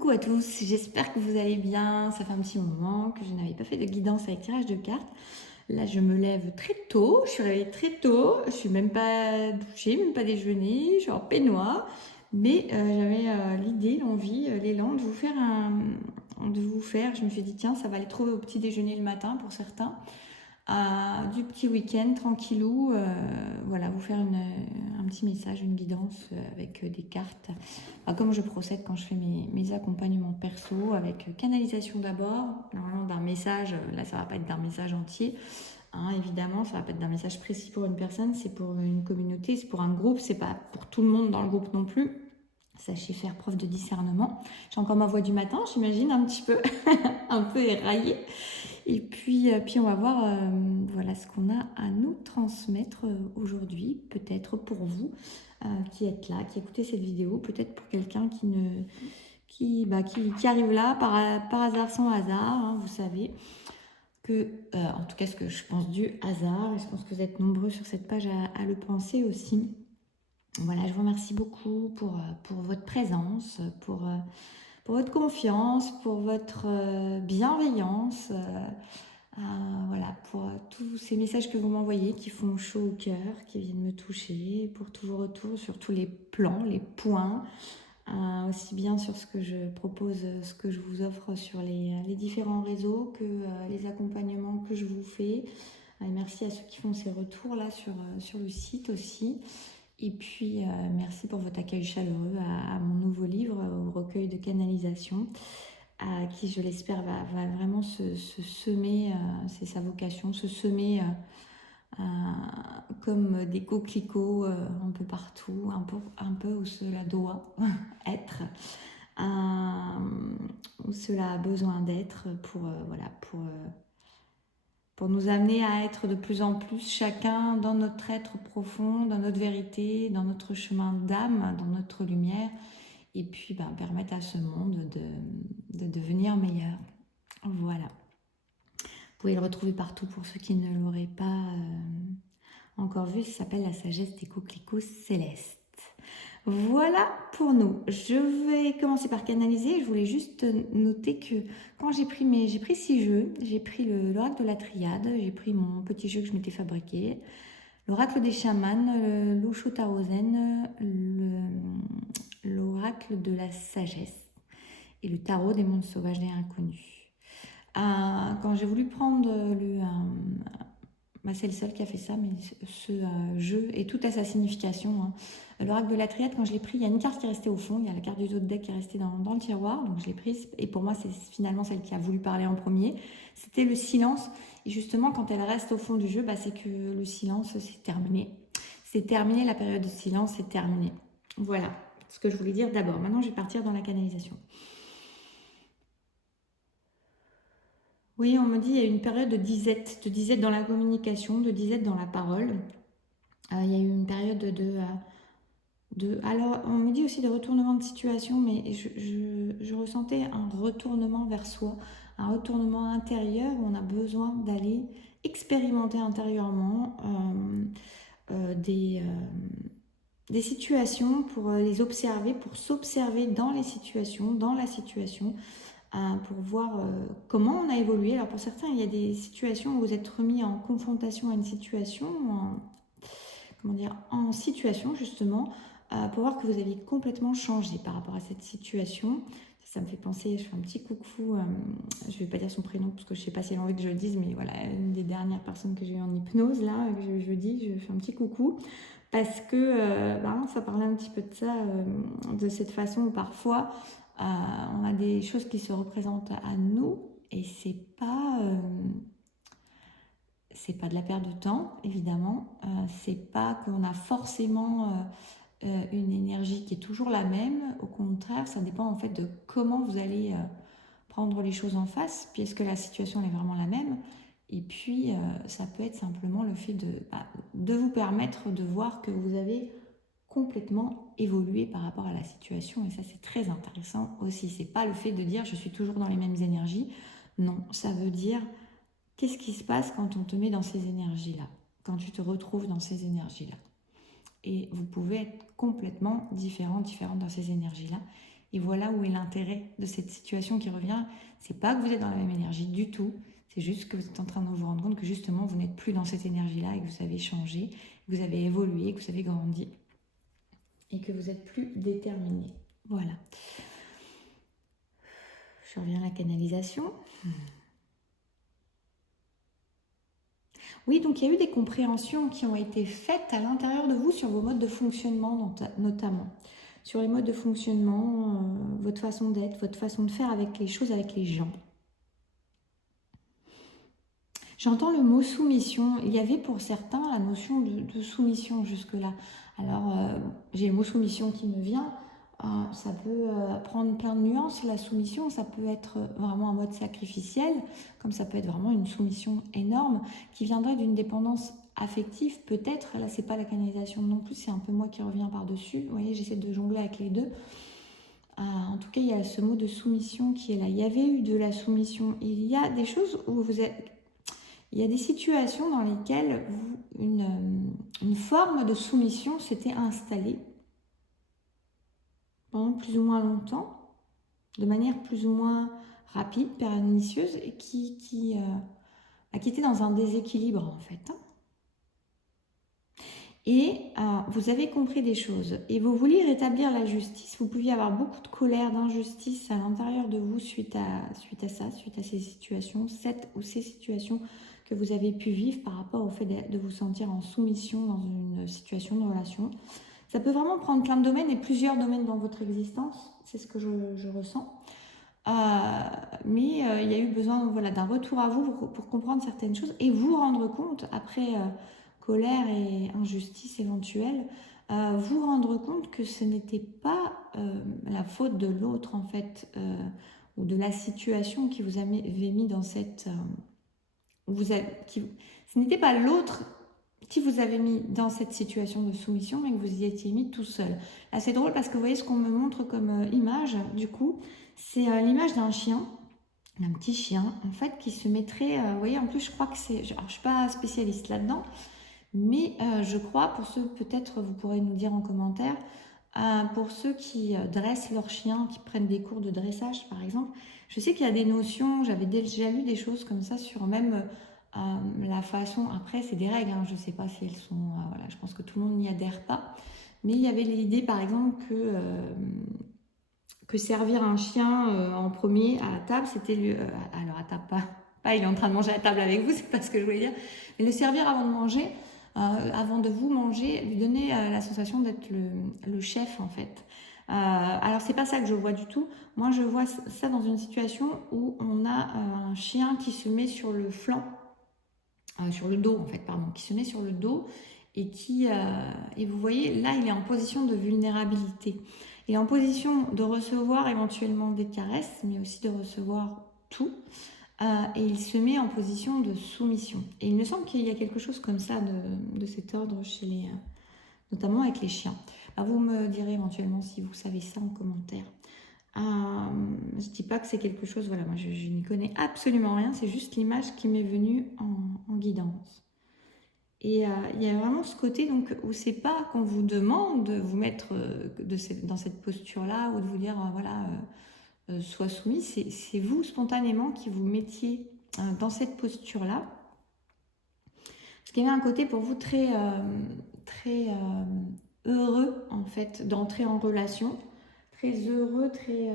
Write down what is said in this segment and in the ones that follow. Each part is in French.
Coucou à tous, j'espère que vous allez bien. Ça fait un petit moment que je n'avais pas fait de guidance avec tirage de cartes. Là, je me lève très tôt, je suis réveillée très tôt, je suis même pas douchée, même pas déjeuner, je suis en peignoir. Mais j'avais l'idée, l'envie, l'élan de vous faire. Je me suis dit, tiens, ça va aller trouver au petit déjeuner le matin pour certains. Du petit week-end tranquillou, voilà, vous faire un petit message, une guidance avec des cartes. Comme je procède quand je fais mes accompagnements perso, avec canalisation d'abord, normalement d'un message, là ça va pas être d'un message entier, hein, évidemment, ça va pas être d'un message précis pour une personne, c'est pour une communauté, c'est pour un groupe, c'est pas pour tout le monde dans le groupe non plus. Sachez faire preuve de discernement. J'ai encore ma voix du matin, j'imagine, un petit peu, un peu éraillée. Et puis on va voir voilà ce qu'on a à nous transmettre aujourd'hui, peut-être pour vous qui êtes là, qui écoutez cette vidéo, peut-être pour quelqu'un qui arrive là par hasard, sans hasard, hein, vous savez que, en tout cas ce que je pense du hasard, et je pense que vous êtes nombreux sur cette page à le penser aussi. Voilà, je vous remercie beaucoup pour votre présence, pour votre confiance, pour votre bienveillance. Voilà, pour tous ces messages que vous m'envoyez qui font chaud au cœur, qui viennent me toucher, pour tout vos retours sur tous les plans, les points, aussi bien sur ce que je propose, ce que je vous offre sur les différents réseaux, que les accompagnements que je vous fais. Et merci à ceux qui font ces retours là sur le site aussi. Et puis merci pour votre accueil chaleureux à mon nouveau livre, au recueil de canalisation, qui, je l'espère, va vraiment se semer, c'est sa vocation, se semer comme des coquelicots un peu partout, un peu où cela doit être, où cela a besoin d'être pour nous amener à être de plus en plus chacun dans notre être profond, dans notre vérité, dans notre chemin d'âme, dans notre lumière, et puis permettre à ce monde de devenir meilleur. Voilà. Vous pouvez le retrouver partout pour ceux qui ne l'auraient pas encore vu. Ça s'appelle La sagesse des coquelicots célestes. Voilà pour nous. Je vais commencer par canaliser. Je voulais juste noter que quand j'ai pris 6 jeux, j'ai pris l'oracle de la triade, j'ai pris mon petit jeu que je m'étais fabriqué, l'oracle des chamans, l'Osho Tarozen, l'oracle de la sagesse et le tarot des mondes sauvages et inconnus. Quand j'ai voulu prendre c'est le seul qui a fait ça, mais ce jeu et tout à sa signification, hein. L'oracle de la triade, quand je l'ai pris, il y a une carte qui est restée au fond, il y a la carte du dos de deck qui est restée dans le tiroir, donc je l'ai prise, et pour moi c'est finalement celle qui a voulu parler en premier. C'était le silence, et justement quand elle reste au fond du jeu, c'est que le silence c'est terminé. C'est terminé, la période de silence c'est terminé. Voilà ce que je voulais dire d'abord. Maintenant je vais partir dans la canalisation. Oui, on me dit qu'il y a eu une période de disette dans la communication, de disette dans la parole. Il y a eu une période alors, on me dit aussi de retournement de situation, mais je ressentais un retournement vers soi, un retournement intérieur où on a besoin d'aller expérimenter intérieurement des situations pour les observer, pour s'observer dans les situations, dans la situation, pour voir comment on a évolué. Alors pour certains, il y a des situations où vous êtes remis en confrontation à une situation, en situation justement, pour voir que vous avez complètement changé par rapport à cette situation. Ça me fait penser, je fais un petit coucou, je ne vais pas dire son prénom parce que je ne sais pas si elle a envie que je le dise, mais voilà, une des dernières personnes que j'ai eues en hypnose, là, que je dis, je fais un petit coucou, parce que ça parlait un petit peu de ça, de cette façon où parfois on a des choses qui se représentent à nous et c'est pas de la perte de temps, évidemment, c'est pas qu'on a forcément une énergie qui est toujours la même. Au contraire, ça dépend en fait de comment vous allez prendre les choses en face, puis est-ce que la situation est vraiment la même. Et puis ça peut être simplement le fait de vous permettre de voir que vous avez complètement évolué par rapport à la situation, et ça c'est très intéressant aussi. C'est pas le fait de dire je suis toujours dans les mêmes énergies, non, ça veut dire qu'est-ce qui se passe quand on te met dans ces énergies là, quand tu te retrouves dans ces énergies là. Et vous pouvez être complètement différent dans ces énergies-là. Et voilà où est l'intérêt de cette situation qui revient. C'est pas que vous êtes dans la même énergie du tout, c'est juste que vous êtes en train de vous rendre compte que justement vous n'êtes plus dans cette énergie-là et que vous avez changé, que vous avez évolué, que vous avez grandi et que vous êtes plus déterminé. Voilà. Je reviens à la canalisation. Oui, donc il y a eu des compréhensions qui ont été faites à l'intérieur de vous sur vos modes de fonctionnement notamment. Sur les modes de fonctionnement, votre façon d'être, votre façon de faire avec les choses, avec les gens. J'entends le mot soumission. Il y avait pour certains la notion de soumission jusque-là. Alors, j'ai le mot soumission qui me vient. Ça peut prendre plein de nuances. La soumission, ça peut être vraiment un mode sacrificiel, comme ça peut être vraiment une soumission énorme qui viendrait d'une dépendance affective, peut-être. Là, c'est pas la canalisation non plus, c'est un peu moi qui reviens par-dessus. Vous voyez, j'essaie de jongler avec les deux. En tout cas, il y a ce mot de soumission qui est là. Il y avait eu de la soumission. Il y a des choses où vous êtes... Il y a des situations dans lesquelles une forme de soumission s'était installée pendant plus ou moins longtemps, de manière plus ou moins rapide, pernicieuse, et qui était dans un déséquilibre en fait. Et vous avez compris des choses et vous vouliez rétablir la justice. Vous pouviez avoir beaucoup de colère, d'injustice à l'intérieur de vous suite à ça, suite à ces situations, ces situations que vous avez pu vivre par rapport au fait de vous sentir en soumission dans une situation de relation. Ça peut vraiment prendre plein de domaines et plusieurs domaines dans votre existence, c'est ce que je ressens. Mais il y a eu besoin d'un retour à vous pour comprendre certaines choses et vous rendre compte, après colère et injustice éventuelle, vous rendre compte que ce n'était pas la faute de l'autre en fait, ou de la situation qui vous avait mis dans cette... ce n'était pas l'autre qui vous avait mis dans cette situation de soumission, mais que vous y étiez mis tout seul. Là, c'est drôle parce que vous voyez ce qu'on me montre comme image, du coup, c'est l'image d'un chien, d'un petit chien, en fait, qui se mettrait... vous voyez, en plus, je crois que c'est... Alors, je ne suis pas spécialiste là-dedans, mais je crois, pour ceux, peut-être vous pourrez nous dire en commentaire, pour ceux qui dressent leurs chiens, qui prennent des cours de dressage par exemple, je sais qu'il y a des notions, j'avais déjà lu des choses comme ça sur même la façon, après c'est des règles, hein, je ne sais pas si elles sont, voilà, je pense que tout le monde n'y adhère pas, mais il y avait l'idée par exemple que servir un chien en premier à la table, c'était alors à table pas il est en train de manger à table avec vous, c'est pas ce que je voulais dire, mais le servir avant de manger, avant de vous manger, lui donner la sensation d'être le chef en fait. Alors c'est pas ça que je vois du tout. Moi je vois ça dans une situation où on a un chien qui se met sur le flanc, sur le dos en fait, pardon, qui se met sur le dos et et vous voyez là il est en position de vulnérabilité. Il est en position de recevoir éventuellement des caresses, mais aussi de recevoir tout. Et il se met en position de soumission. Et il me semble qu'il y a quelque chose comme ça de cet ordre chez notamment avec les chiens. Vous me direz éventuellement si vous savez ça en commentaire. Je ne dis pas que c'est quelque chose, voilà, moi je n'y connais absolument rien, c'est juste l'image qui m'est venue en guidance. Et il y a vraiment ce côté donc, où c'est pas qu'on vous demande de vous mettre dans cette posture-là ou de vous dire, voilà... soit soumis, c'est vous spontanément qui vous mettiez dans cette posture-là. Parce qu'il y avait un côté pour vous très heureux en fait d'entrer en relation, très heureux, très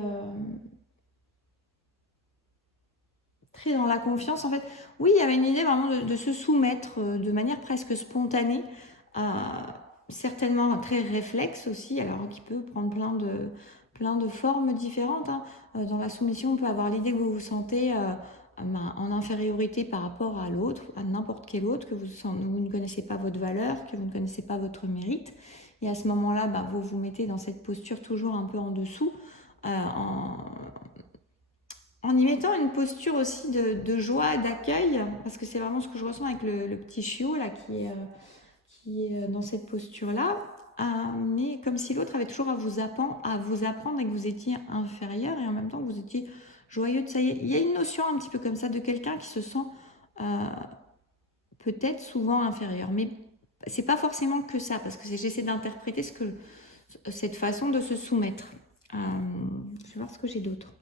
dans la confiance en fait. Oui, il y avait une idée vraiment de se soumettre de manière presque spontanée, certainement très réflexe aussi, alors qui peut prendre plein de formes différentes. Hein. Dans la soumission, on peut avoir l'idée que vous vous sentez en infériorité par rapport à l'autre, à n'importe quel autre, que vous ne connaissez pas votre valeur, que vous ne connaissez pas votre mérite. Et à ce moment-là, vous vous mettez dans cette posture toujours un peu en dessous, en y mettant une posture aussi de joie, d'accueil, parce que c'est vraiment ce que je ressens avec le petit chiot là, qui est dans cette posture-là, mais comme si l'autre avait toujours à vous apprendre et que vous étiez inférieur et en même temps que vous étiez joyeux de ça. Il y a une notion un petit peu comme ça de quelqu'un qui se sent peut-être souvent inférieur, mais c'est pas forcément que ça, parce que j'essaie d'interpréter cette façon de se soumettre. Je vais voir ce que j'ai d'autre.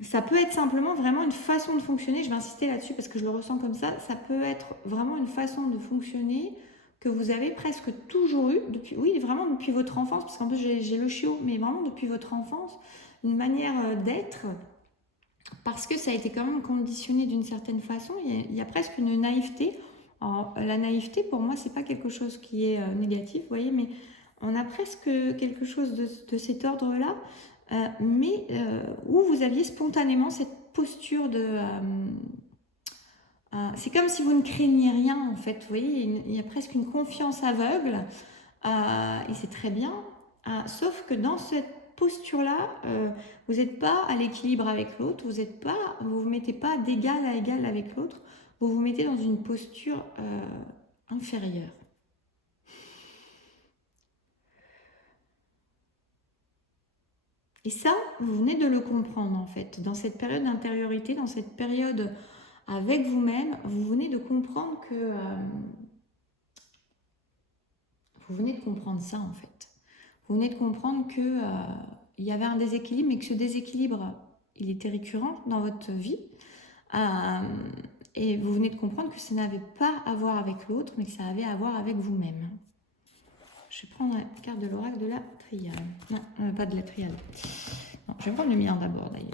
Ça peut être simplement vraiment une façon de fonctionner, je vais insister là-dessus parce que je le ressens comme ça peut être vraiment une façon de fonctionner que vous avez presque toujours eu, depuis, oui, vraiment depuis votre enfance, parce qu'en plus j'ai le chiot, mais vraiment depuis votre enfance, une manière d'être, parce que ça a été quand même conditionné d'une certaine façon, il y a presque une naïveté. Alors, la naïveté, pour moi, c'est pas quelque chose qui est négatif, vous voyez, mais on a presque quelque chose de cet ordre-là, mais où vous aviez spontanément cette posture de... c'est comme si vous ne craigniez rien, en fait, vous voyez, il y a presque une confiance aveugle, et c'est très bien, sauf que dans cette posture-là, vous n'êtes pas à l'équilibre avec l'autre, vous vous mettez pas d'égal à égal avec l'autre, vous vous mettez dans une posture inférieure. Et ça, vous venez de le comprendre en fait. Dans cette période d'intériorité, dans cette période avec vous-même, vous venez de comprendre que... vous venez de comprendre ça en fait. Vous venez de comprendre que il y avait un déséquilibre, mais que ce déséquilibre, il était récurrent dans votre vie. Et vous venez de comprendre que ça n'avait pas à voir avec l'autre, mais que ça avait à voir avec vous-même. Je vais prendre la carte de l'oracle de la triade. Non, pas de la triade. Non, je vais prendre le mien d'abord d'ailleurs.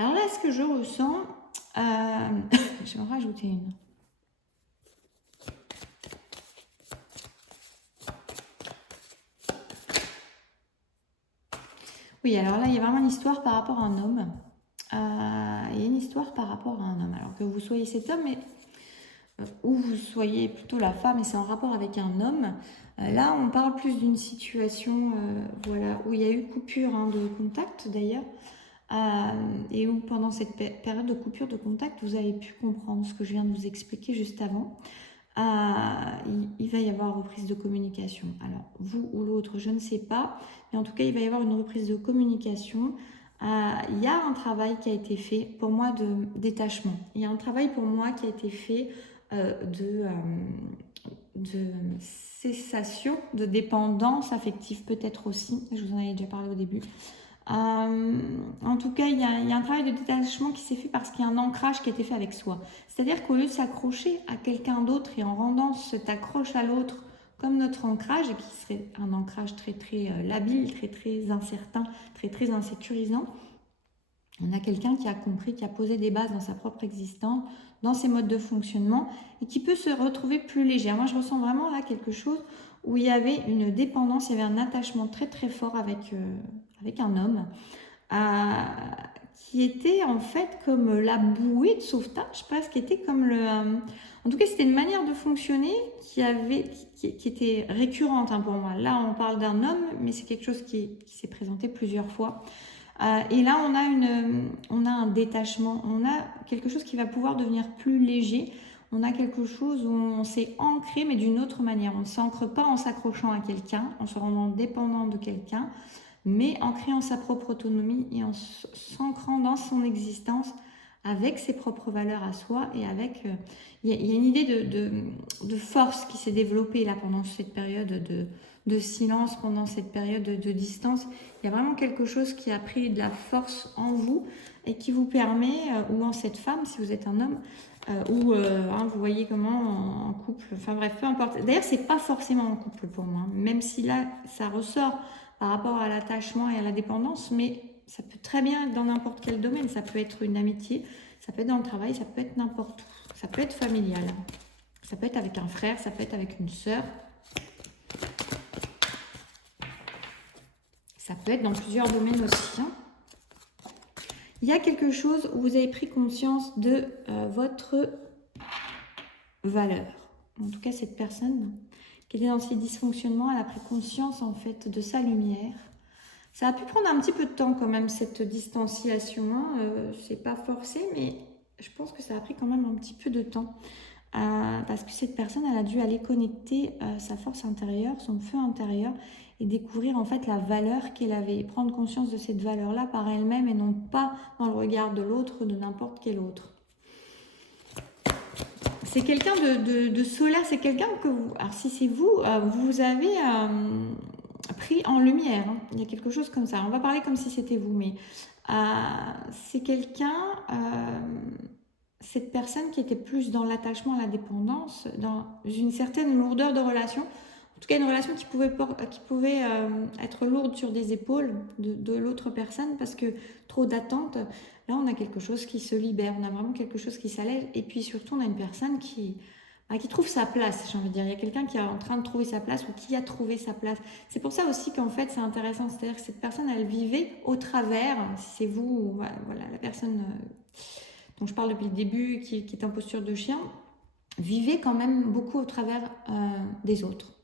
Alors là, ce que je ressens, je vais en rajouter une. Oui, alors là, il y a vraiment une histoire par rapport à un homme. Il y a une histoire par rapport à un homme. Alors que vous soyez cet homme, mais, ou vous soyez plutôt la femme, et c'est en rapport avec un homme. Là, on parle plus d'une situation voilà, où il y a eu coupure de contact d'ailleurs. Et où pendant cette période de coupure de contact, vous avez pu comprendre ce que je viens de vous expliquer juste avant. Il va y avoir reprise de communication. Alors, vous ou l'autre, je ne sais pas, mais en tout cas, il va y avoir une reprise de communication. Il y a un travail qui a été fait pour moi de détachement. Il y a un travail pour moi qui a été fait de cessation, de dépendance affective peut-être aussi. Je vous en avais déjà parlé au début. En tout cas, il y a un travail de détachement qui s'est fait parce qu'il y a un ancrage qui a été fait avec soi. C'est-à-dire qu'au lieu de s'accrocher à quelqu'un d'autre et en rendant cette accroche à l'autre comme notre ancrage, et qui serait un ancrage très très labile, très très incertain, très très insécurisant, on a quelqu'un qui a compris, qui a posé des bases dans sa propre existence, dans ses modes de fonctionnement, et qui peut se retrouver plus léger. Moi, je ressens vraiment là quelque chose où il y avait une dépendance, il y avait un attachement très très fort avec un homme, qui était en fait comme la bouée de sauvetage, presque, qui était comme le... en tout cas, c'était une manière de fonctionner qui était récurrente pour moi. Là, on parle d'un homme, mais c'est quelque chose qui s'est présenté plusieurs fois. Et là, on a un détachement, on a quelque chose qui va pouvoir devenir plus léger. On a quelque chose où on s'est ancré, mais d'une autre manière. On ne s'ancre pas en s'accrochant à quelqu'un, en se rendant dépendant de quelqu'un, mais en créant sa propre autonomie et en s'ancrant dans son existence avec ses propres valeurs à soi et avec... Il y a une idée de force qui s'est développée là pendant cette période de silence, pendant cette période de distance. Il y a vraiment quelque chose qui a pris de la force en vous et qui vous permet, ou en cette femme, si vous êtes un homme, ou vous voyez comment en couple, enfin bref, peu importe. D'ailleurs, c'est pas forcément en couple pour moi, même si là, ça ressort par rapport à l'attachement et à la dépendance, mais ça peut très bien être dans n'importe quel domaine. Ça peut être une amitié, ça peut être dans le travail, ça peut être n'importe où. Ça peut être familial, ça peut être avec un frère, ça peut être avec une sœur. Ça peut être dans plusieurs domaines aussi. Il y a quelque chose où vous avez pris conscience de votre valeur. En tout cas, cette personne qui était dans ces dysfonctionnements, elle a pris conscience en fait de sa lumière. Ça a pu prendre un petit peu de temps quand même, cette distanciation. C'est pas forcé, mais je pense que ça a pris quand même un petit peu de temps. parce que cette personne, elle a dû aller connecter sa force intérieure, son feu intérieur, et découvrir en fait la valeur qu'elle avait, prendre conscience de cette valeur-là par elle-même et non pas dans le regard de l'autre, de n'importe quel autre. C'est quelqu'un de solaire, c'est quelqu'un que vous, alors si c'est vous, vous avez pris en lumière, hein. Il y a quelque chose comme ça, on va parler comme si c'était vous, mais c'est quelqu'un, cette personne qui était plus dans l'attachement à la dépendance, dans une certaine lourdeur de relation, en tout cas une relation qui pouvait être lourde sur des épaules de l'autre personne parce que trop d'attentes. Là, on a quelque chose qui se libère, on a vraiment quelque chose qui s'allège. Et puis surtout, on a une personne qui trouve sa place, j'ai envie de dire. Il y a quelqu'un qui est en train de trouver sa place ou qui a trouvé sa place. C'est pour ça aussi qu'en fait, c'est intéressant. C'est-à-dire que cette personne, elle vivait au travers, si c'est vous, voilà, la personne dont je parle depuis le début, qui est en posture de chien, vivait quand même beaucoup au travers des autres,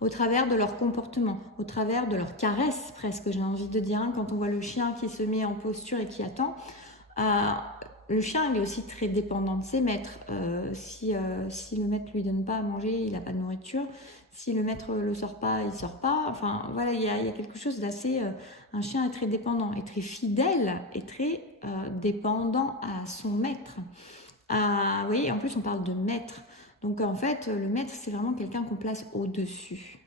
au travers de leur comportement, au travers de leur caresse presque, j'ai envie de dire, hein, quand on voit le chien qui se met en posture et qui attend, le chien il est aussi très dépendant de ses maîtres. Si le maître lui donne pas à manger, il n'a pas de nourriture. Si le maître le sort pas, il sort pas. Enfin voilà, il y a quelque chose d'assez... un chien est très dépendant, est très fidèle, est très dépendant à son maître. Oui, en plus on parle de maître. Donc en fait, le maître, c'est vraiment quelqu'un qu'on place au-dessus.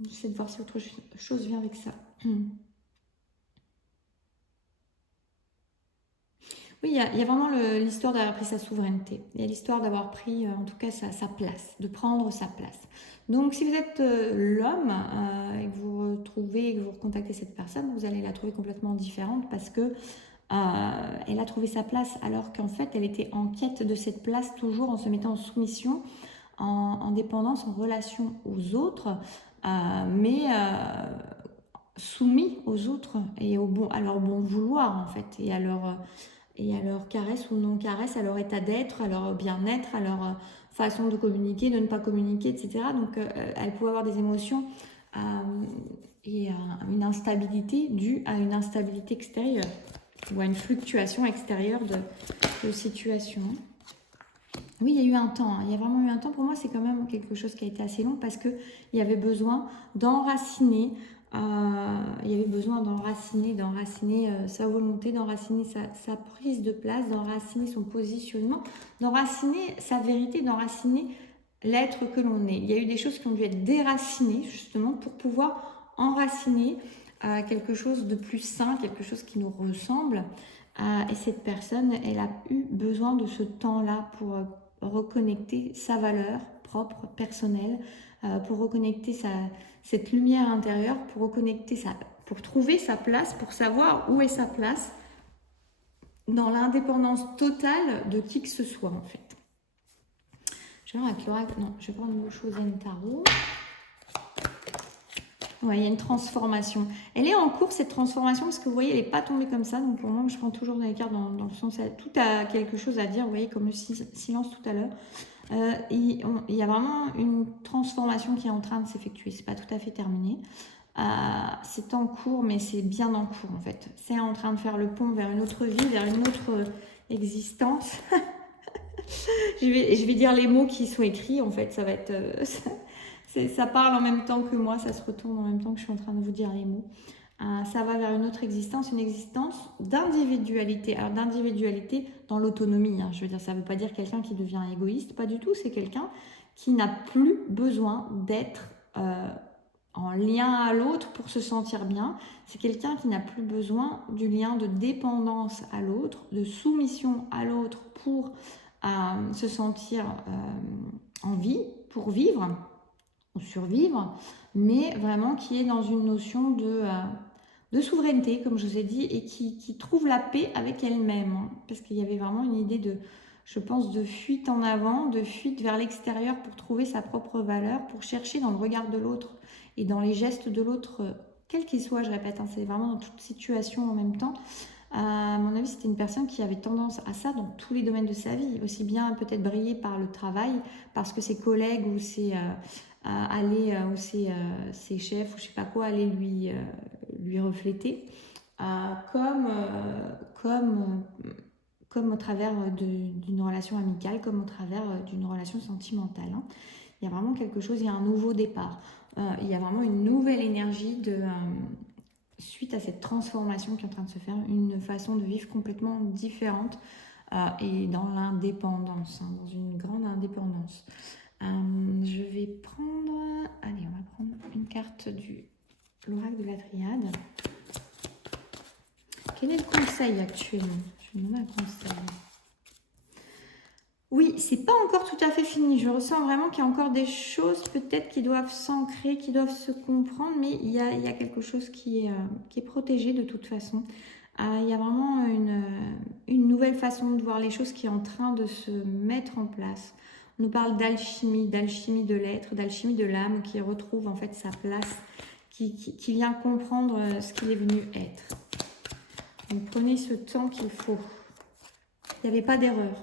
J'essaie de voir si autre chose vient avec ça. Oui, il y a vraiment l'histoire d'avoir pris sa souveraineté. Il y a l'histoire d'avoir pris, en tout cas, sa place, de prendre sa place. Donc, si vous êtes l'homme et que vous retrouvez, que vous recontactez cette personne, vous allez la trouver complètement différente parce que elle a trouvé sa place alors qu'en fait, elle était en quête de cette place, toujours en se mettant en soumission, en dépendance, en relation aux autres, mais soumis aux autres et à leur bon vouloir, en fait, et à leur caresse ou non-caresse, à leur état d'être, à leur bien-être, à leur façon de communiquer, de ne pas communiquer, etc. Donc, elle pouvait avoir des émotions et une instabilité due à une instabilité extérieure ou à une fluctuation extérieure de situation. Oui, il y a eu un temps, hein. Il y a vraiment eu un temps. Pour moi, c'est quand même quelque chose qui a été assez long parce qu'il y avait besoin d'enraciner. Il y avait besoin d'enraciner sa volonté, d'enraciner sa prise de place, d'enraciner son positionnement, d'enraciner sa vérité, d'enraciner l'être que l'on est. Il y a eu des choses qui ont dû être déracinées justement pour pouvoir enraciner quelque chose de plus sain, quelque chose qui nous ressemble. Et cette personne, elle a eu besoin de ce temps-là pour reconnecter sa valeur propre, personnelle, pour reconnecter cette lumière intérieure, pour trouver sa place, pour savoir où est sa place dans l'indépendance totale de qui que ce soit en fait. Je vais voir avec l'oracle, non, je vais prendre une Shozen Tarot. Ouais, il y a une transformation. Elle est en cours cette transformation parce que vous voyez, elle n'est pas tombée comme ça. Donc pour moi, je prends toujours les cartes dans le sens, tout a quelque chose à dire. Vous voyez, comme le silence tout à l'heure. Il y a vraiment une transformation qui est en train de s'effectuer. C'est pas tout à fait terminé. C'est en cours, mais c'est bien en cours en fait. C'est en train de faire le pont vers une autre vie, vers une autre existence. je vais dire les mots qui sont écrits en fait. Ça va être... ça parle en même temps que moi, ça se retourne en même temps que je suis en train de vous dire les mots. Ça va vers une autre existence, une existence d'individualité. Alors d'individualité dans l'autonomie, hein. Je veux dire, ça ne veut pas dire quelqu'un qui devient égoïste, pas du tout. C'est quelqu'un qui n'a plus besoin d'être en lien à l'autre pour se sentir bien. C'est quelqu'un qui n'a plus besoin du lien de dépendance à l'autre, de soumission à l'autre pour se sentir en vie, pour vivre ou survivre, mais vraiment qui est dans une notion de souveraineté, comme je vous ai dit, et qui trouve la paix avec elle-même, hein, parce qu'il y avait vraiment une idée de, je pense, de fuite en avant, de fuite vers l'extérieur pour trouver sa propre valeur, pour chercher dans le regard de l'autre et dans les gestes de l'autre, quel qu'il soit, je répète, hein, c'est vraiment dans toute situation en même temps. À mon avis, c'était une personne qui avait tendance à ça dans tous les domaines de sa vie, aussi bien peut-être briller par le travail, parce que ses collègues ou ses chefs ou je sais pas quoi allaient lui refléter, comme comme au travers d'une relation amicale, comme au travers d'une relation sentimentale. Hein. Il y a vraiment quelque chose, il y a un nouveau départ. Il y a vraiment une nouvelle énergie suite à cette transformation qui est en train de se faire, une façon de vivre complètement différente et dans l'indépendance, hein, dans une grande indépendance. Je vais prendre, allez, on va prendre une carte du l'oracle de la Triade. Quel est le conseil actuellement? Je vais demander un conseil. Oui, c'est pas encore tout à fait fini. Je ressens vraiment qu'il y a encore des choses peut-être qui doivent s'ancrer, qui doivent se comprendre, mais il y a quelque chose qui est protégé de toute façon. Il y a vraiment une nouvelle façon de voir les choses qui est en train de se mettre en place. On nous parle d'alchimie de l'être, d'alchimie de l'âme qui retrouve en fait sa place, qui vient comprendre ce qu'il est venu être. Donc prenez ce temps qu'il faut. Il n'y avait pas d'erreur.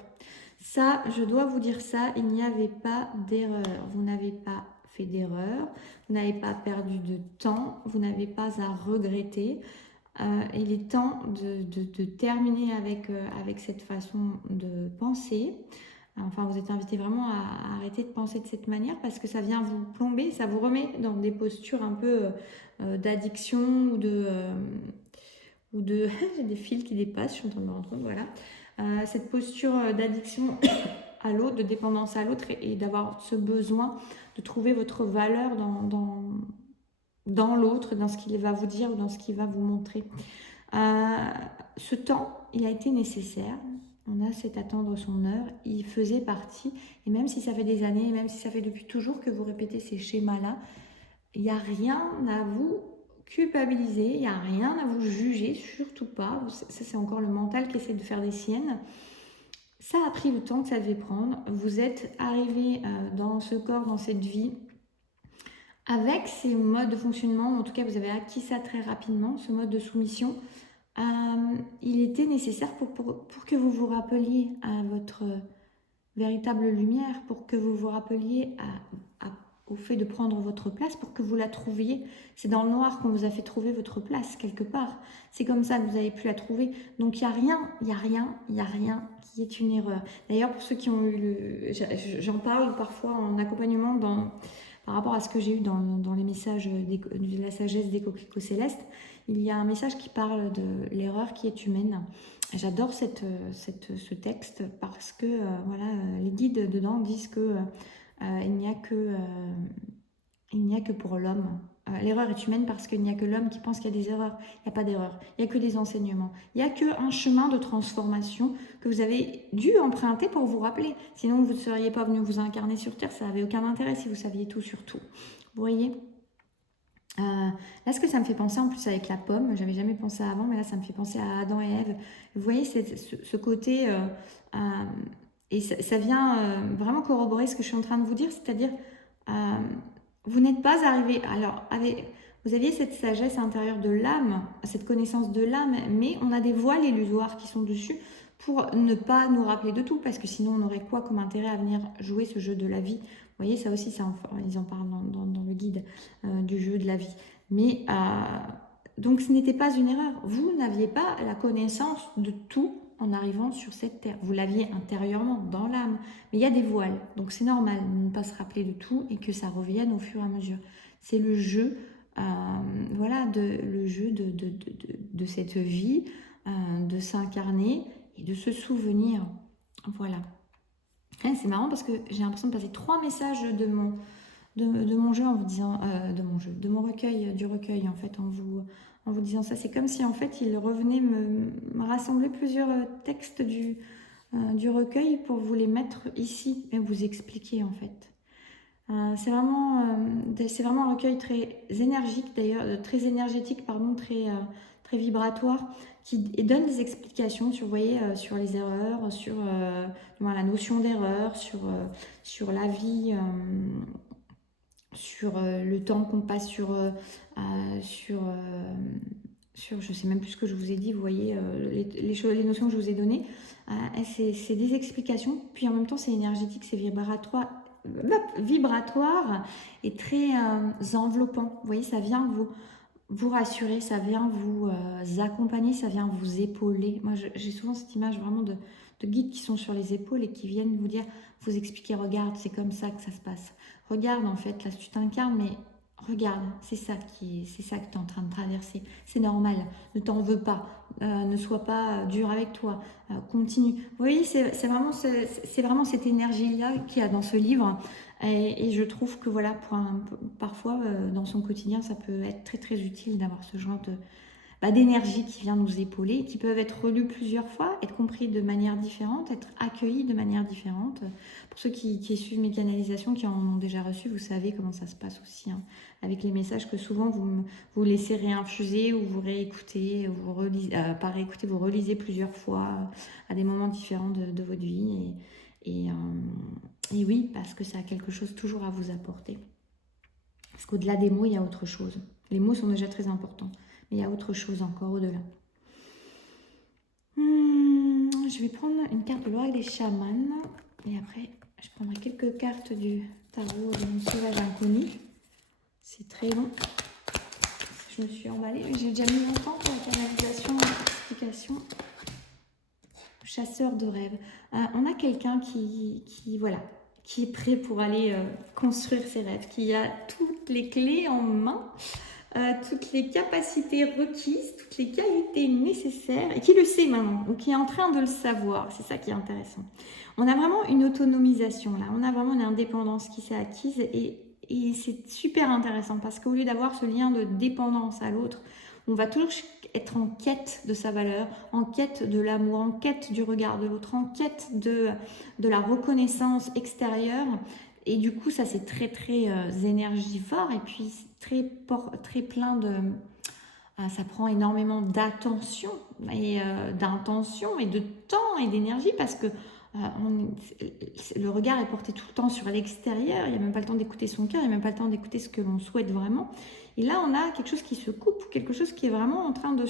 Ça, je dois vous dire ça, il n'y avait pas d'erreur. Vous n'avez pas fait d'erreur, vous n'avez pas perdu de temps, vous n'avez pas à regretter. Il est temps de terminer avec cette façon de penser. Enfin, vous êtes invité vraiment à arrêter de penser de cette manière parce que ça vient vous plomber, ça vous remet dans des postures un peu d'addiction ou de... J'ai des fils qui dépassent, je suis en train de me rendre compte, voilà. Cette posture d'addiction à l'autre, de dépendance à l'autre et d'avoir ce besoin de trouver votre valeur dans l'autre, dans ce qu'il va vous dire ou dans ce qu'il va vous montrer. Ce temps, il a été nécessaire. On a cet attendre son heure. Il faisait partie. Et même si ça fait des années, même si ça fait depuis toujours que vous répétez ces schémas-là, il n'y a rien à vous culpabiliser, il n'y a rien à vous juger, surtout pas. Ça, c'est encore le mental qui essaie de faire des siennes. Ça a pris le temps que ça devait prendre. Vous êtes arrivé dans ce corps, dans cette vie, avec ces modes de fonctionnement. En tout cas, vous avez acquis ça très rapidement, ce mode de soumission. Il était nécessaire pour que vous vous rappeliez à votre véritable lumière, pour que vous vous rappeliez au fait de prendre votre place, pour que vous la trouviez. C'est dans le noir qu'on vous a fait trouver votre place, quelque part. C'est comme ça que vous avez pu la trouver. Donc, il n'y a rien qui est une erreur. D'ailleurs, pour ceux qui ont eu j'en parle parfois en accompagnement par rapport à ce que j'ai eu dans les messages de la sagesse des coquelicots célestes. Il y a un message qui parle de l'erreur qui est humaine. J'adore ce texte parce que voilà, les guides dedans disent que il n'y a que pour l'homme. L'erreur est humaine parce qu'il n'y a que l'homme qui pense qu'il y a des erreurs. Il n'y a pas d'erreur. Il n'y a que des enseignements. Il n'y a qu'un chemin de transformation que vous avez dû emprunter pour vous rappeler. Sinon, vous ne seriez pas venu vous incarner sur Terre. Ça n'avait aucun intérêt si vous saviez tout sur tout. Vous voyez ? Là, ce que ça me fait penser en plus avec la pomme, j'avais jamais pensé avant, mais là, ça me fait penser à Adam et Ève. Vous voyez ce côté, et ça vient vraiment corroborer ce que je suis en train de vous dire, c'est-à-dire, vous n'êtes pas arrivé, alors, vous aviez cette sagesse intérieure de l'âme, cette connaissance de l'âme, mais on a des voiles illusoires qui sont dessus pour ne pas nous rappeler de tout, parce que sinon, on aurait quoi comme intérêt à venir jouer ce jeu de la vie? Vous voyez, ça aussi, ils en parlent dans le guide du jeu de la vie. Mais donc, ce n'était pas une erreur. Vous n'aviez pas la connaissance de tout en arrivant sur cette terre. Vous l'aviez intérieurement, dans l'âme. Mais il y a des voiles. Donc, c'est normal de ne pas se rappeler de tout et que ça revienne au fur et à mesure. C'est le jeu, voilà, le jeu de cette vie, de s'incarner et de se souvenir. Voilà. C'est marrant parce que j'ai l'impression de passer 3 messages de mon jeu en vous disant de mon recueil, du recueil en fait, en vous disant ça. C'est comme si en fait il revenait me rassembler plusieurs textes du recueil pour vous les mettre ici et vous expliquer en fait. C'est vraiment un recueil très énergique d'ailleurs, très énergétique pardon, très vibratoire, qui donne des explications sur, vous voyez, sur les erreurs, sur la notion d'erreur, sur la vie, sur le temps qu'on passe sur je sais même plus ce que je vous ai dit, vous voyez, les notions que je vous ai données, c'est des explications, puis en même temps c'est énergétique, c'est vibratoire et très enveloppant. Vous voyez, ça vient vous rassurer, ça vient vous accompagner, ça vient vous épauler. Moi, j'ai souvent cette image vraiment de guides qui sont sur les épaules et qui viennent vous dire, vous expliquer, regarde, c'est comme ça que ça se passe. Regarde, en fait, là, tu t'incarnes, mais regarde, c'est ça que tu es en train de traverser. C'est normal, ne t'en veux pas, ne sois pas dur avec toi, continue. Vous voyez, c'est vraiment cette énergie-là qu'il y a dans ce livre. Et je trouve que voilà, parfois dans son quotidien, ça peut être très très utile d'avoir ce genre d'énergie qui vient nous épauler, qui peuvent être relus plusieurs fois, être compris de manière différente, être accueillis de manière différente. Pour ceux qui suivent mes canalisations, qui en ont déjà reçu, vous savez comment ça se passe aussi, hein, avec les messages que souvent vous laissez réinfuser ou vous réécoutez, vous relisez, pas réécoutez, vous relisez plusieurs fois à des moments différents de votre vie. Et oui, parce que ça a quelque chose toujours à vous apporter. Parce qu'au-delà des mots, il y a autre chose. Les mots sont déjà très importants, mais il y a autre chose encore au-delà. Je vais prendre une carte de l'oracle des chamans. Et après, je prendrai quelques cartes du tarot de mon sauvage inconnu. C'est très long. Je me suis emballée, mais j'ai déjà mis longtemps pour la canalisation et l'explication. Chasseur de rêves. On a quelqu'un qui est prêt pour aller construire ses rêves, qui a toutes les clés en main, toutes les capacités requises, toutes les qualités nécessaires, et qui le sait maintenant, ou qui est en train de le savoir. C'est ça qui est intéressant. On a vraiment une autonomisation là, on a vraiment une indépendance qui s'est acquise, et c'est super intéressant, parce qu'au lieu d'avoir ce lien de dépendance à l'autre, on va toujours être en quête de sa valeur, en quête de l'amour, en quête du regard de l'autre, en quête de la reconnaissance extérieure. Et du coup, ça, c'est très, très énergivore. Et puis, très plein de... ça prend énormément d'attention et d'intention et de temps et d'énergie, parce que le regard est porté tout le temps sur l'extérieur. Il n'y a même pas le temps d'écouter son cœur, il n'y a même pas le temps d'écouter ce que l'on souhaite vraiment. Et là, on a quelque chose qui se coupe, quelque chose qui est vraiment en train de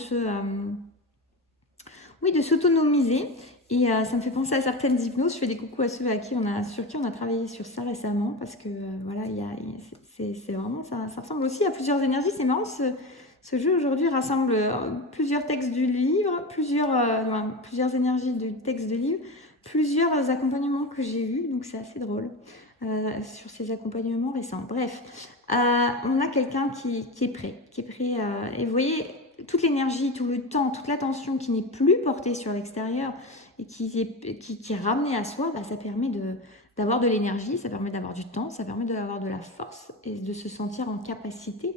de s'autonomiser. Et ça me fait penser à certaines hypnoses. Je fais des coucous à ceux sur qui on a travaillé sur ça récemment, parce que voilà, c'est vraiment ça ressemble aussi à plusieurs énergies. C'est marrant, ce jeu aujourd'hui rassemble plusieurs textes du livre, plusieurs énergies du texte de livre, plusieurs accompagnements que j'ai eus, donc c'est assez drôle sur ces accompagnements récents. Bref, on a quelqu'un qui est prêt, et vous voyez, toute l'énergie, tout le temps, toute l'attention qui n'est plus portée sur l'extérieur et qui est ramenée à soi, ça permet d'avoir de l'énergie, ça permet d'avoir du temps, ça permet d'avoir de la force et de se sentir en capacité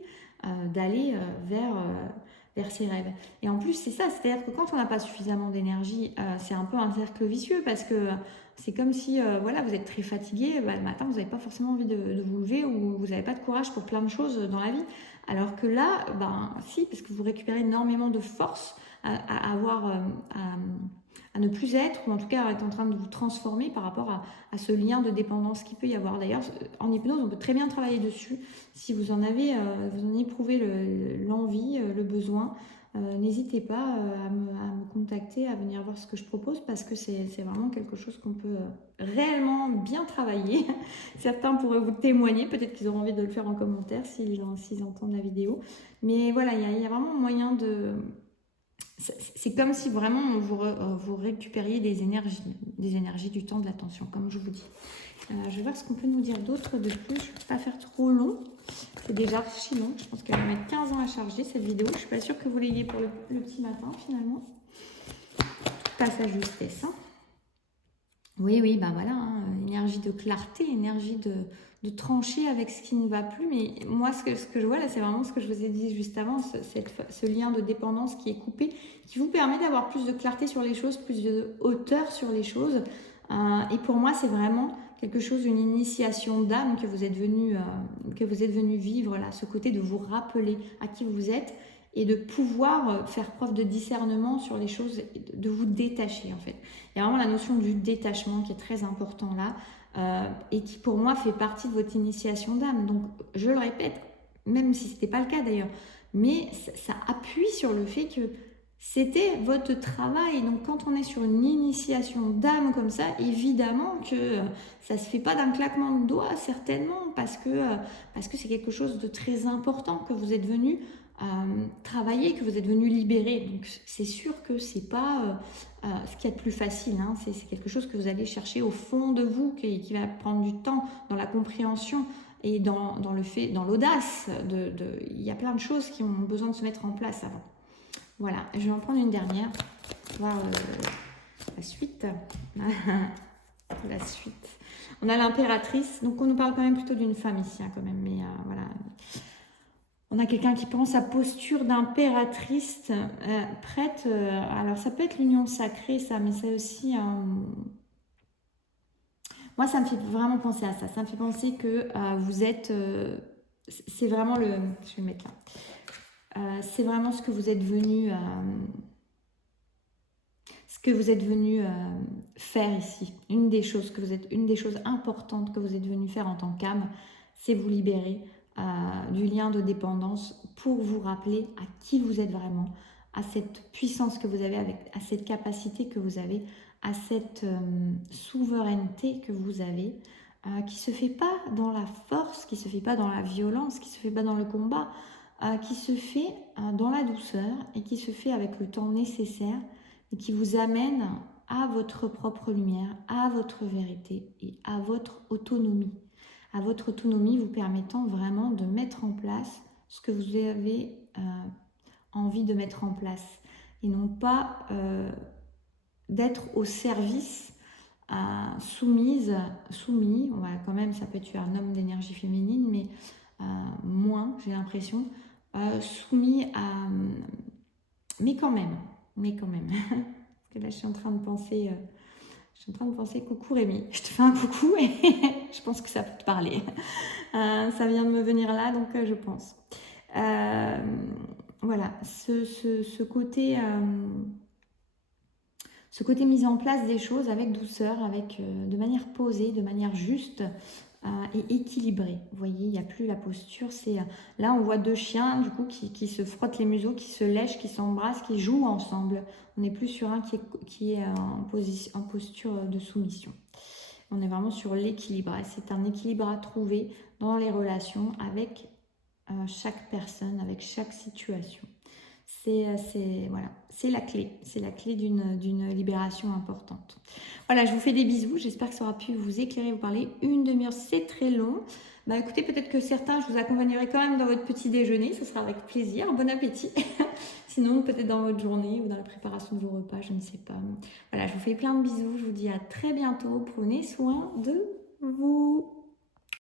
d'aller vers ses rêves. Et en plus, c'est ça, c'est-à-dire que quand on n'a pas suffisamment d'énergie, c'est un peu un cercle vicieux, parce que c'est comme si vous êtes très fatigué, le matin, vous n'avez pas forcément envie de vous lever, ou vous n'avez pas de courage pour plein de choses dans la vie. Alors que là, si, parce que vous récupérez énormément de force à ne plus être, ou en tout cas à être en train de vous transformer par rapport à ce lien de dépendance qu'il peut y avoir. D'ailleurs, en hypnose, on peut très bien travailler dessus. Si vous en éprouvez l'envie, le besoin, n'hésitez pas à me contacter, à venir voir ce que je propose, parce que c'est vraiment quelque chose qu'on peut réellement bien travailler. Certains pourraient vous témoigner, peut-être qu'ils auront envie de le faire en commentaire s'ils entendent la vidéo. Mais voilà, il y a vraiment moyen de... C'est comme si vraiment vous récupériez des énergies, du temps, de l'attention, comme je vous dis. Je vais voir ce qu'on peut nous dire d'autre de plus. Je ne vais pas faire trop long. C'est déjà archi long. Je pense qu'elle va mettre 15 ans à charger cette vidéo. Je ne suis pas sûre que vous l'ayez pour le petit matin finalement. Tout passe à justesse. Hein. Oui, voilà. Hein. Énergie de clarté, énergie de trancher avec ce qui ne va plus. Mais moi, ce que je vois là, c'est vraiment ce que je vous ai dit juste avant, ce lien de dépendance qui est coupé, qui vous permet d'avoir plus de clarté sur les choses, plus de hauteur sur les choses. Et pour moi, c'est vraiment quelque chose, une initiation d'âme que vous êtes venu vivre là, ce côté de vous rappeler à qui vous êtes et de pouvoir faire preuve de discernement sur les choses, de vous détacher en fait. Il y a vraiment la notion du détachement qui est très important là, et qui pour moi fait partie de votre initiation d'âme. Donc je le répète, même si ce n'était pas le cas d'ailleurs, mais ça appuie sur le fait que c'était votre travail. Donc quand on est sur une initiation d'âme comme ça, évidemment que ça ne se fait pas d'un claquement de doigts, certainement, parce que c'est quelque chose de très important que vous êtes venu travaillé, que vous êtes venu libérer. Donc c'est sûr que c'est pas ce qu'il y a de plus facile, hein. C'est quelque chose que vous allez chercher au fond de vous, qui va prendre du temps dans la compréhension et dans le fait, dans l'audace. Il y a plein de choses qui ont besoin de se mettre en place avant. Voilà, je vais en prendre une dernière, voir la suite. La suite. On a l'impératrice, donc on nous parle quand même plutôt d'une femme ici, hein, quand même, mais voilà. On a quelqu'un qui prend sa posture d'impératrice, prête. Alors ça peut être l'union sacrée, ça, mais c'est aussi moi, ça me fait vraiment penser à ça. Ça me fait penser que vous êtes... c'est vraiment le... Je vais le mettre là. C'est vraiment ce que vous êtes venu... ce que vous êtes venu faire ici. Une des choses importantes que vous êtes venu faire en tant qu'âme, c'est vous libérer du lien de dépendance pour vous rappeler à qui vous êtes vraiment, à cette puissance que vous avez, à cette capacité que vous avez, à cette souveraineté que vous avez, qui ne se fait pas dans la force, qui ne se fait pas dans la violence, qui ne se fait pas dans le combat, qui se fait dans la douceur et qui se fait avec le temps nécessaire et qui vous amène à votre propre lumière, à votre vérité et à votre autonomie. À votre autonomie vous permettant vraiment de mettre en place ce que vous avez envie de mettre en place et non pas d'être au service, soumis, on va quand même, ça peut être un homme d'énergie féminine, mais moins, j'ai l'impression, soumis à... Mais quand même. Parce que là, je suis en train de penser... coucou Rémi, je te fais un coucou et je pense que ça peut te parler. Ça vient de me venir là, donc je pense. Voilà, ce côté mise en place des choses avec douceur, de manière posée, de manière juste et équilibrée. Vous voyez, il n'y a plus la posture. Là, on voit deux chiens du coup qui se frottent les museaux, qui se lèchent, qui s'embrassent, qui jouent ensemble. On n'est plus sur un qui est en posture de soumission. On est vraiment sur l'équilibre. C'est un équilibre à trouver dans les relations avec chaque personne, avec chaque situation. C'est la clé d'une libération importante. Voilà, je vous fais des bisous, j'espère que ça aura pu vous éclairer, vous parler. Une demi-heure, c'est très long. Bah écoutez, peut-être que certains, je vous accompagnerai quand même dans votre petit déjeuner, ce sera avec plaisir, bon appétit. Sinon, peut-être dans votre journée ou dans la préparation de vos repas, je ne sais pas. Voilà, je vous fais plein de bisous, je vous dis à très bientôt, prenez soin de vous.